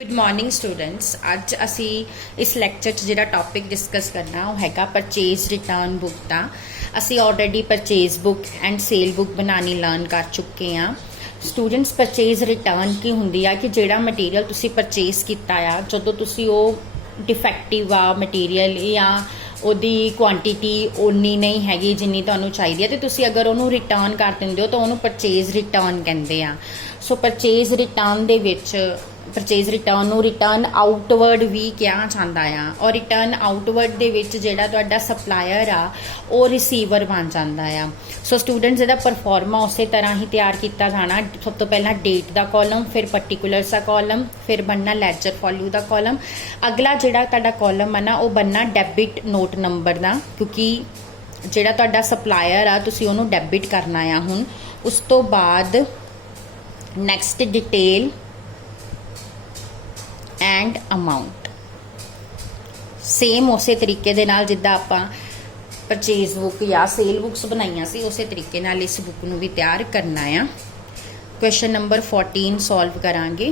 Good morning students. अज असी इस lecture जिहड़ा टॉपिक डिस्कस करना वो हैगा परचेज रिटर्न बुक का। असी already purchase book and cell book बनानी लर्न कर चुके हैं। स्टूडेंट्स परचेज रिटर्न की हुंदी आ कि जिहड़ा मटीरियल तुसी परचेज कीता आ जदों तुसी वो डिफेक्टिव आ मटीरियल या ਉਹਦੀ ਕੁਆਂਟੀਟੀ ਉਨੀ ਨਹੀਂ ਹੈਗੀ ਜਿੰਨੀ ਤੁਹਾਨੂੰ ਚਾਹੀਦੀ ਹੈ ਤੇ ਤੁਸੀਂ ਅਗਰ ਉਹਨੂੰ ਰਿਟਰਨ ਕਰ ਦਿੰਦੇ ਹੋ ਤਾਂ ਉਹਨੂੰ ਪਰਚੇਜ਼ ਰਿਟਰਨ ਕਹਿੰਦੇ ਆ। ਸੋ ਪਰਚੇਜ਼ ਰਿਟਰਨ ਦੇ ਵਿੱਚ परचेज रिटर्न ਨੂੰ रिटर्न आउटवर्ड भी ਕਿਹਾ ਜਾਂਦਾ ਆ और रिटर्न आउटवर्ड ਦੇ ਵਿੱਚ ਜਿਹੜਾ ਤੁਹਾਡਾ ਸਪਲਾਇਰ ਆ ਉਹ ਰਿਸੀਵਰ ਬਣ ਜਾਂਦਾ ਆ। ਸੋ ਸਟੂਡੈਂਟਸ ਇਹਦਾ ਪਰਫਾਰਮਾ ਉਸੇ ਤਰ੍ਹਾਂ ਹੀ ਤਿਆਰ ਕੀਤਾ ਜਾਣਾ। ਸਭ ਤੋਂ ਪਹਿਲਾਂ ਡੇਟ ਦਾ ਕਾਲਮ, ਫਿਰ ਪਾਰਟਿਕੂਲਰਸ ਦਾ ਕਾਲਮ, ਫਿਰ ਬਣਨਾ ਲੈਜਰ ਫੋਲਿਓ ਦਾ ਕਾਲਮ। ਅਗਲਾ ਜਿਹੜਾ ਤੁਹਾਡਾ ਕਾਲਮ ਆ ਨਾ ਉਹ ਬਣਨਾ ਡੈਬਿਟ ਨੋਟ ਨੰਬਰ ਦਾ, ਕਿਉਂਕਿ ਜਿਹੜਾ ਤੁਹਾਡਾ ਸਪਲਾਇਰ ਆ ਤੁਸੀਂ ਉਹਨੂੰ ਡੈਬਿਟ ਕਰਨਾ ਆ ਹੁਣ। ਉਸ ਤੋਂ ਬਾਅਦ next detail and amount same उस तरीके दे नाल जिद्दां आपां परचेज बुक या सेल बुक्स बनाईयां सी उस तरीके नाल इस बुक नूं भी तैयार करना है। क्वेश्चन नंबर 14 सॉल्व करांगे।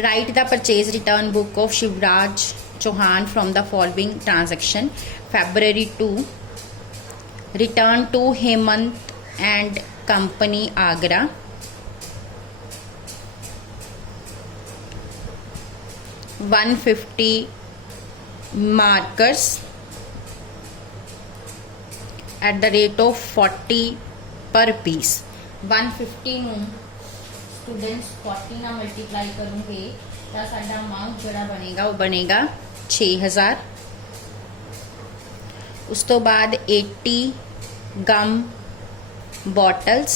Write the purchase return book of Shivraj Chauhan from the following transaction February 2 return to Hemant and company Agra, 150 markers at the rate of 40 per piece। 150 ਨੂੰ स्टूडेंट्स 40 ਨਾਲ मल्टीप्लाई करूँगे तो साडा अमाउंट जोड़ा बनेगा वो बनेगा 6000। उस तो बाद 80 गम bottles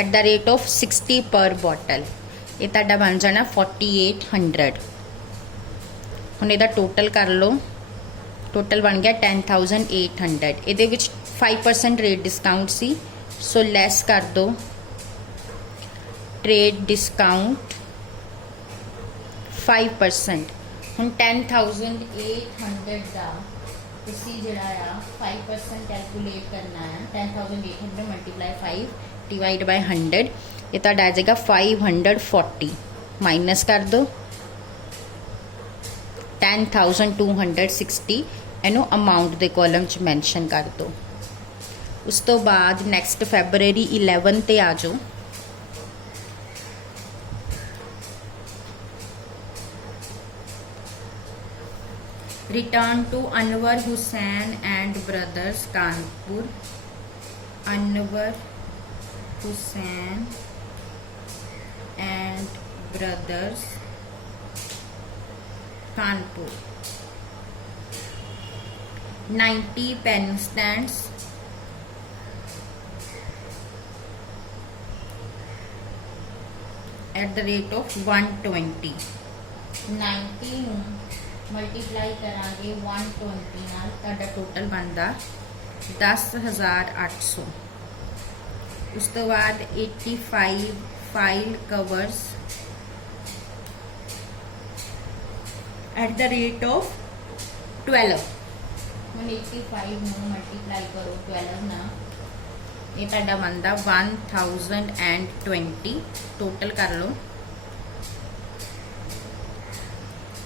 at the rate of 60 per bottle। ये ਤੁਹਾਡਾ बन जाना 4800। ਹੁਣ ਇਹਦਾ टोटल कर लो, टोटल बन गया 10800। ਇਹਦੇ ਵਿੱਚ 5% रेट डिस्काउंट सी, सो लैस कर दो ट्रेड डिस्काउंट 5%। ਹੁਣ 10800 ਦਾ ਤੁਸੀਂ ਜਿਹੜਾ आ 5% कैलकुलेट करना है। 10800 मल्टीप्लाई 5 डिवाइड बाय 100, ये ਤੁਹਾਡਾ आ जाएगा 540। माइनस कर दो 10260, ਇਹਨੂੰ अमाउंट ਦੇ कॉलम च मैंशन कर दो। उस तो बाद नैक्सट February 11 ਤੇ आ जाओ। Return to Anwar Hussain and brothers Kanpur, Anwar Hussain and brothers Kanpur, 90 pen stands at the rate of 120। 90 ਨੂੰ मल्टीप्लाई करांगे 120 नाल, ਤੁਹਾਡਾ टोटल बनता 10800। उस तो बाद 85 file covers eight the rate of 12। हम 85 ਨੂੰ मल्टीप्लाई करो 12 ना, ये ਤੁਹਾਡਾ बनता 1020। टोटल कर लो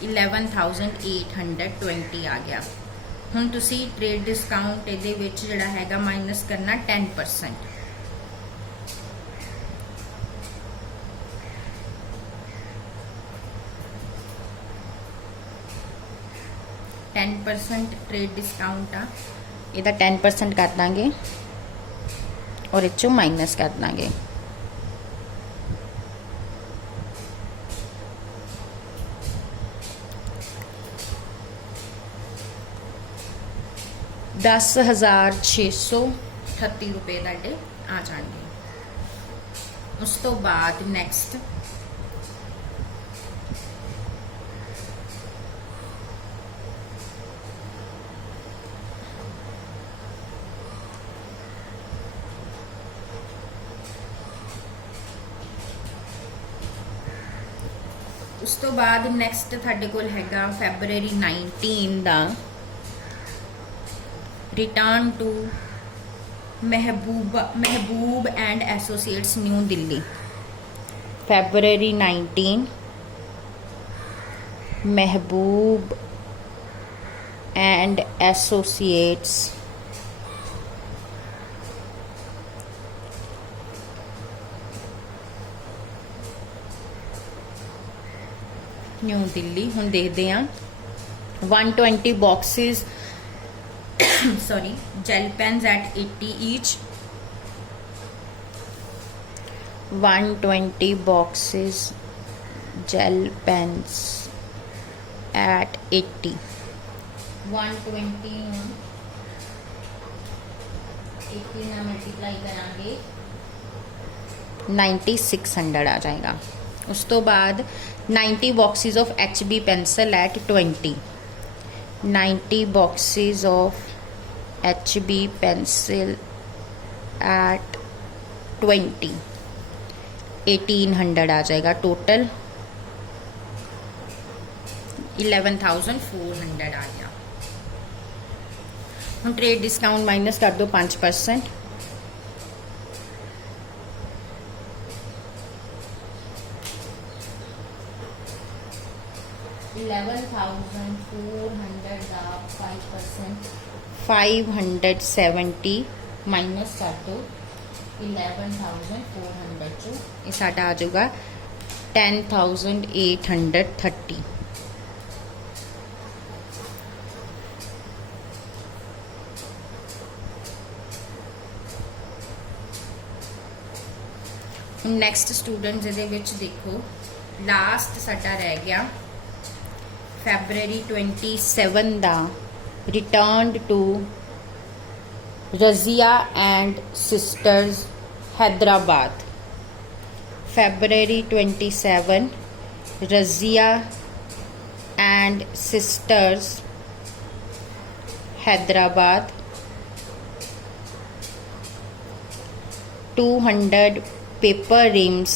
11820 आ गया। ਹੁਣ ਤੁਸੀਂ ट्रेड डिस्काउंट ਇਹਦੇ ਵਿੱਚ ਜਿਹੜਾ ਹੈਗਾ माइनस करना 10%। 10% ट्रेड डिस्काउंट आ, ਇਹਦਾ 10% कर देंगे और इचों माइनस कर देंगे। ₹10,638 ਤੁਹਾਡੇ आ जाएंगे। उस तो बाद नैक्सट उस तो बाद नैक्सट ਤੁਹਾਡੇ ਕੋਲ हैगा February 19 ਦਾ return to Mehboob and associates New Delhi, February 19, Mehboob and Associates, New Delhi. हुण देखते हैं 120 boxes sorry gel pens at 80 each. 120 boxes gel pens at 80। 120 ਨੂੰ 80 ਨਾਲ ਮਲਟੀਪਲਾਈ ਕਰਾਂਗੇ 9600 आ जाएगा। उस तो बाद 90 boxes of HB pencil at 20। 90 boxes of HB pencil at 20 1800 आ जाएगा। टोटल 11,400 आ गया। हम ट्रेड डिस्काउंट माइनस कर दो 5%। 11,400 का 5% 570 माइनस कर दो 11,400 चो ये साडा आ जाएगा 10,830। नैक्सट स्टूडेंट्स ये देखो लास्ट साडा रह गया February 27 the returned to Razia and Sisters Hyderabad। February 27 Razia and Sisters Hyderabad 200 paper rims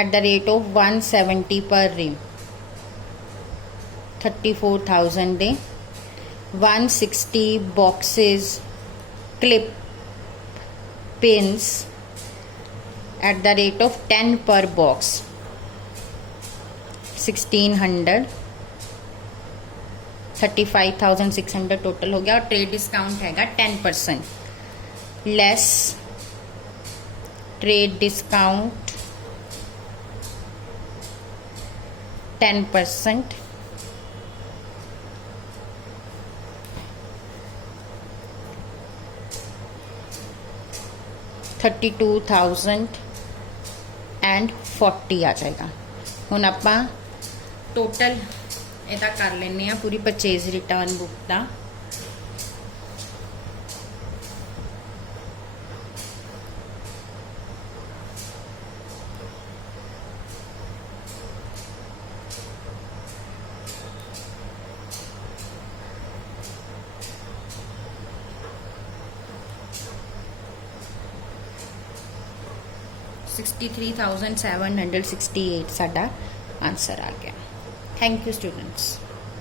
at the rate of 170 per rim 34,000 they. 160 boxes clip pins at the rate of 10 per box 1600 35,600 total हो गया। और trade discount हैगा 10% less trade discount 10% 32,040 आ जाएगा। हुण आपां total इहदा कर लैने आ पूरी परचेज रिटर्न बुक का। $63,768 साडा आंसर आ गया। Thank you students.